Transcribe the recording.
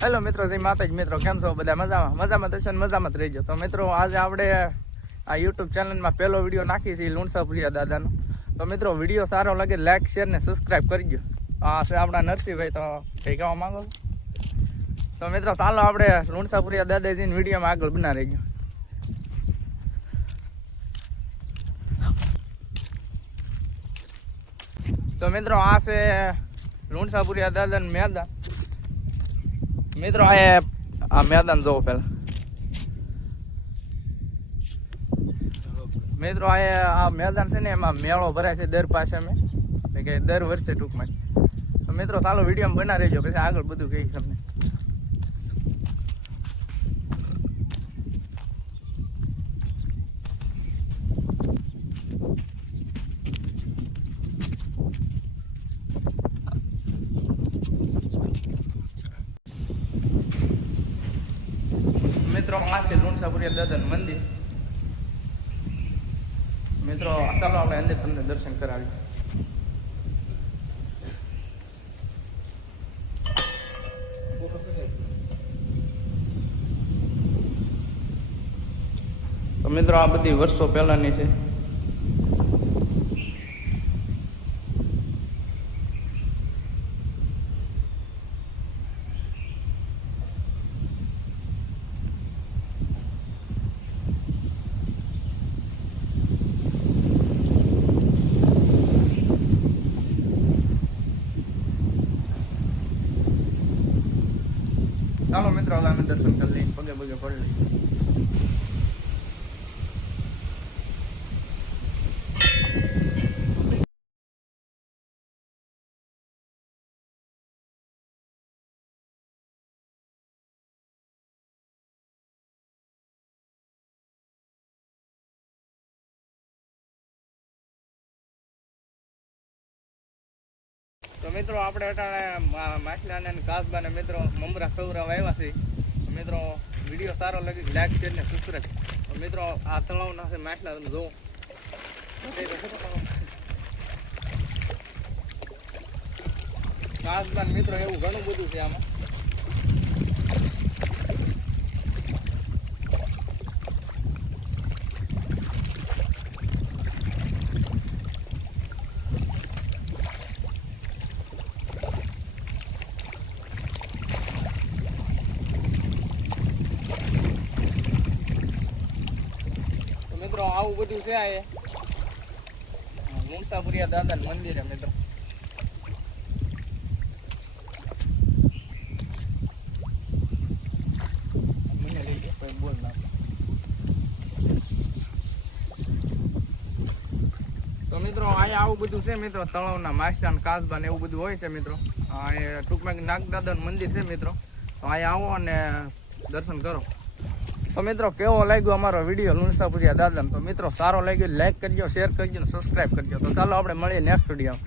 Hello મિત્રો, જય માતાજી મિત્રો, કેમ છો બધા? મજામાં થશે ને મજામાં જ રહીજો. તો મિત્રો આજે આપણે આ યુટ્યુબ ચેનલમાં પહેલો વિડીયો નાખી છે લુણસાપુરિયા દાદાનો. તો મિત્રો વિડીયો સારો લાગે લાઈક શેર ને સબસ્ક્રાઈબ કરજો. આ છે આપણા નરસિંહભાઈ. તો કઈ કહેવા માંગો? તો મિત્રો ચાલો આપણે લુણસાપુરિયા દાદાજીને વિડીયોમાં આગળ બના રહીજો. તો મિત્રો આ છે લુણસાપુરિયા દાદાનું મેદાન. મિત્રો આ મેદાન જોવો પેલા. મિત્રો આ મેદાન છે ને, એમાં મેળો ભરાય છે દર પાસે અમે કે દર વર્ષે ટૂંકમાં. તો મિત્રો ચાલો વિડીયોમાં બના રહેજો, પછી આગળ બધું કહીશ તમને. મિત્રો આ છે લુણસાપુરિયા દાદાનું મંદિર. મિત્રો ચાલો આપણે અંદર તમને દર્શન કરાવીએ. તો મિત્રો આ બધી વર્ષો પહેલાની છે. ચાલો મિત્રો હવે અમે દર્શન કરી લઈએ, પગે પડી લઈએ. તો મિત્રો આપણે અટાણે માછલાને કાસબાને મિત્રો મમરા ખવડાવવા આવ્યા છે. મિત્રો વિડીયો સારો લાગે લાઈક શેર ને સબસ્ક્રાઈબ. મિત્રો આ તળાવના છે માછલા, તમે જુઓ. કાસબાન મિત્રો એવું ઘણું બધું છે આમાં. મિત્રો આવું બધું છે આ લુણસાપુરિયા દાદાનું મંદિર છે મિત્રો. તો મિત્રો અહીંયા આવું બધું છે મિત્રો, તળાવના માછલા ને કાસબા ને એવું બધું હોય છે મિત્રો. આ ટૂંકમાં નાગદાદાનું મંદિર છે મિત્રો. તો અહીંયા આવો અને દર્શન કરો. તો મિત્રો કેવો લાગ્યો અમારો વિડીયો લુણસાપુરિયા દાદાનો? તો મિત્રો સારો લાગ્યો લાઈક કરજો, શેર કરજો ને સબસ્ક્રાઈબ કરજો. તો ચાલો આપણે મળીએ નેક્સ્ટ વિડીયો.